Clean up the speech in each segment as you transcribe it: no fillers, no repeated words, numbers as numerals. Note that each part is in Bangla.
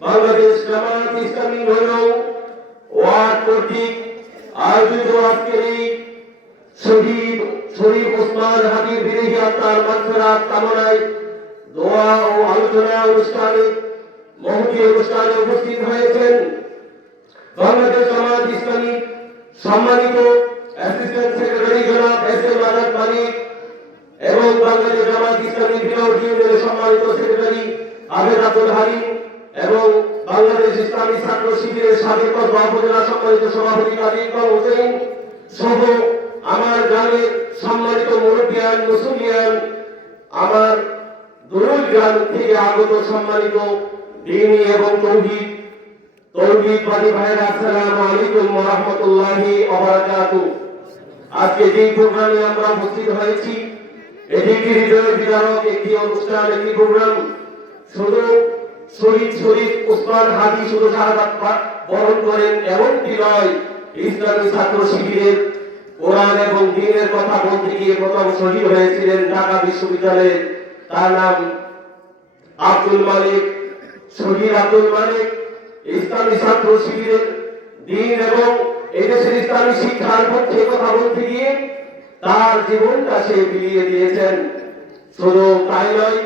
বাংলাদেশ জামায়াত ইসলামী হলেও ওয়ার্ড কর্তৃক আয়োজিত আজকের এই শহীদ শরীফ ওসমান হাদির বিদেহী আত্মার মাগফিরাত কামনায় দোয়া ও আলোচনা অনুষ্ঠানে মহতী অনুষ্ঠানে উপস্থিত হয়েছেন বাংলাদেশ জামায়াত ইসলামী সম্মানিত অ্যাসিস্ট্যান্ট সেক্রেটারি জনাব এস এম আজাদ মালিক এবং বাংলাদেশ জামায়াত ইসলামী বিরোধী ইউনিয়নের সম্মানিত সেক্রেটারি আবেদ আব্দুল হালিম এবং বাংলাদেশ ইসলামী ছাত্র শিবিরের সাবেক উপজেলা সম্মানিত সভাপতি কাজী ইকবাল হোসেন সহ আমার গ্রামের সম্মানিত মুরব্বিয়ান মুসলিয়ান আমার দরুল গ্রাম থেকে আগত সম্মানিত দ্বীনি এবং তৌহিদবাদী ভাইরা, আসসালামু আলাইকুম ওয়া রাহমাতুল্লাহি ওয়া বারাকাতুহু। আজকে যে প্রোগ্রামে আমরা উপস্থিত হয়েছি এটি একটি হৃদয় বিদারক একটি অনুষ্ঠান, একটি প্রোগ্রাম। শুধু শহীদ শরীফ ওসমান হাদি শুধু শাহাদাত বরণ করেন এমনটি নয়, ইসলামী ছাত্র শিবিরের কোরআন এবং দ্বীনের কথা বলতে গিয়ে প্রথম শহীদ হয়েছিলেন ঢাকা বিশ্ববিদ্যালয়ের, তার নাম আব্দুল মালিক, শহীদ আব্দুল মালিক। ইসলামী ছাত্র শিবিরের দ্বীন এবং এদেশের ইসলামী শিক্ষার পক্ষে কথা বলতে গিয়ে তার জীবনটা সে বিলিয়ে দিয়েছেন। শুধু তাই নয়,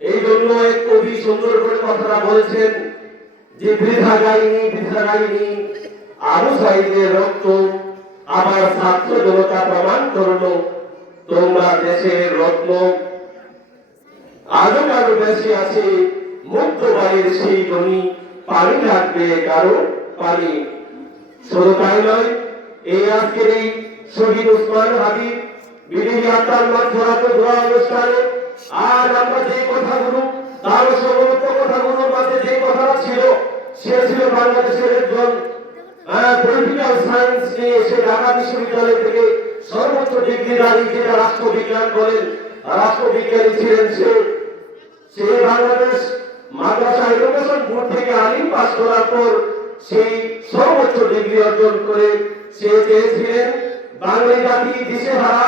এই জন্য এক কবি সুন্দর করে কথাটা বলেছেন যে বৃথা গাইনি আবু সাইদের রক্ত, আবার ছাত্র জনতা প্রমাণ করলো তোমরা দেশের রত্ন। আরো কারো বেশি আছে মুক্ত বাড়ির সেই ধনী, পানি লাগবে কারো পানি। শুধু তাই নয়, এই আজকের এই শহীদ ওসমান হাদি বিদেহী আত্মার মাগফিরাত দোয়া অনুষ্ঠানে আর আমরা যে কথাগুলো তার সর্বোচ্চ কথাগুলোর মাঝে যে কথাটা ছিল সে ছিল বাংলাদেশের একজন পলিটিক্যাল সায়েন্স নিয়ে সে ঢাকা বিশ্ববিদ্যালয় থেকে সর্বোচ্চ ডিগ্রিধারী, যেটা রাষ্ট্রবিজ্ঞান বলেন, রাষ্ট্রবিজ্ঞানী ছিলেন সে বাংলাদেশ মাদ্রাসা এডুকেশন বোর্ড থেকে আলিম পাস করার পর সেই সর্বোচ্চ ডিগ্রি অর্জন করে সে চেয়েছিলেন বাঙালি জাতি দিশেহারা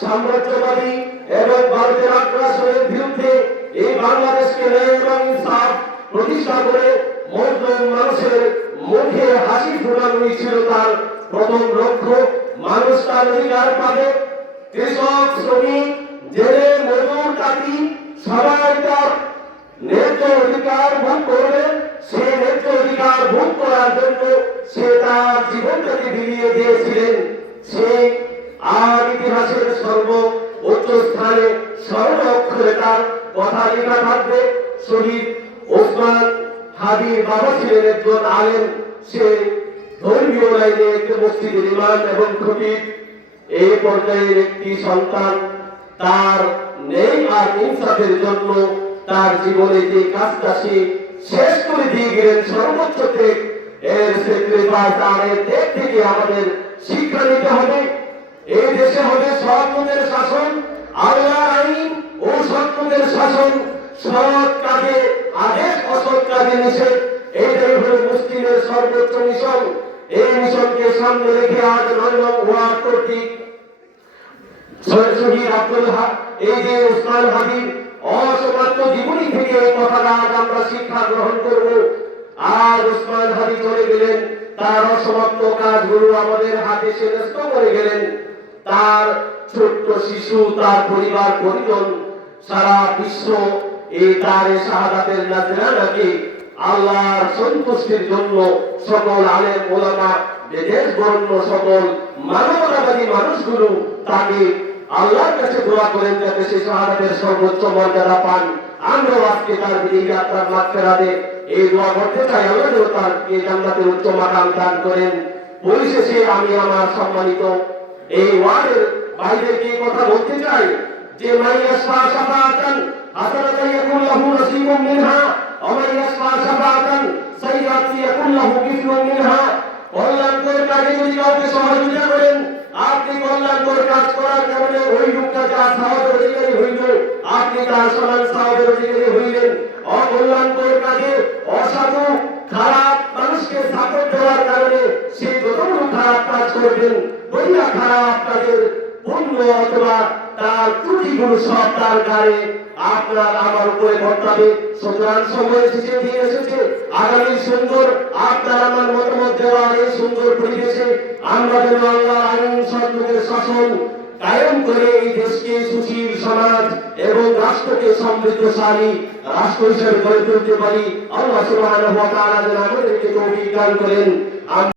সাম্রাজ্যবাদী এবং ভারতের আগ্রাসনের বিরুদ্ধে এই বাংলাদেশকে ন্যায় এবং ইনসাফ প্রতিষ্ঠা করে মজলুম মানুষের মুখে হাসি ফোটানোই ছিল তার প্রথম লক্ষ্য। মানুষ তার অধিকার পাবে, কৃষক, শ্রমিক, জেলে, মজুর, তাঁতি সবাই তার ন্যায্য অধিকার ভোগ করবে। সে ন্যায্য অধিকার ভোগ করার জন্য সে তার জীবনটাকে বিলিয়ে দিয়েছিলেন। সে আর ইতিহাসের সর্বোচ্চ স্থানে স্বর্ণ অক্ষরে তার কথা লেখা থাকবে। শহীদ ওসমান হাদির বাবা ছিলেন একজন আলেম, সে ধর্মীয় লাইনে একটি মসজিদের ইমাম এবং খতিব। এই পর্যায়ের একটি সন্তান তার নেই আর ইনসাফের জন্য তার জীবনে যে কাজটা সে শেষ করে দিয়ে গেলেন সর্বোচ্চ ত্যাগ, এর স্যাক্রিফাইস আর এর ত্যাগ থেকে আমাদের শিক্ষা নিতে হবে। এই দেশে হবে সৎপথের শাসন, আল্লাহর আইন ও সৎপথের শাসন, সৎ কাজে আদেশ, অসৎ কাজে নিষেধ, এইটাই হলো মুসলিমের সর্বোচ্চ মিশন। এই মিশনকে সামনে রেখে আজ নয়নম ওয়ার্ড কর্তৃক শহীদ আব্দুল এই যে ওসমান হাদির অসমাপ্ত জীবনী থেকে এই কথাটা আজ আমরা শিক্ষা গ্রহণ করব। আজ ওসমান হাদি চলে গেলেন, তার অসমাপ্ত কাজগুলো আমাদের হাতে সে নষ্ট করে গেলেন। তার ছোট্ট শিশু, তার পরিবার পরিজন, সারা বিশ্ব এই তার শাহাদাতের নাজরানাকে আল্লাহর সন্তুষ্টির জন্য সকল আলেম ওলামা, দেশ বর্ণ সকল মানবতাবাদী মানুষগুলো তাকে আল্লাহর কাছে দোয়া করেন যাতে সে শাহাদাতের সর্বোচ্চ মর্যাদা পান। আমরাও আজকে তার বিদেহী আত্মার মাগফিরাতে এই দোয়া করতে চাই, আল্লাহ তার জান্নাতের উচ্চ মাকাম দান করেন। পরিশেষে আমি আমার সম্মানিত এই ওয়ার্ডের বাইরে গিয়ে কথা বলতে চাই যে মাইয়াসফা শাফাআতান হাসানাতান ইয়াকুন লাহু নাসীবুম মিনহা ওয়া মাইয়াসফা শাফাআতান সাইয়্যাতান ইয়াকুন লাহু কিফলুম মিনহা। কল্যাণকর কাজে যদি কাউকে সহযোগিতা করেন, আপনি কল্যাণকর কাজ করার কারণে ওই লোকটা যার সাহায্যের অধিকারী হইল, আপনি তার সমান সাহায্যের অধিকারী হইলেন। অকল্যাণকর কাজে অসাধু খারাপ মানুষকে সাপোর্ট দেওয়ার কারণে সে যতটুকু খারাপ কাজ করবেন, ওইটা খারাপ কাজের পুণ্য অথবা তার ত্রুটিগুলো সব তার গায়ে আপনার আমার উপরে বর্তাবে। সুতরাং সময় এসেছে, দিন এসেছে, আগামী সুন্দর আপনার আমার মতামত দেওয়ার এই সুন্দর পরিবেশে আমরা যেন আল্লাহ আইন সত্যের শাসন কায়েম করে এই দেশকে সুশীল সমাজ এবং রাষ্ট্রকে সমৃদ্ধশালী রাষ্ট্র হিসেবে গড়ে তুলতে পারি। আল্লাহ সুবহানাহু ওয়া তাআলা যেন আমাদেরকে তৌফিক দান করেন।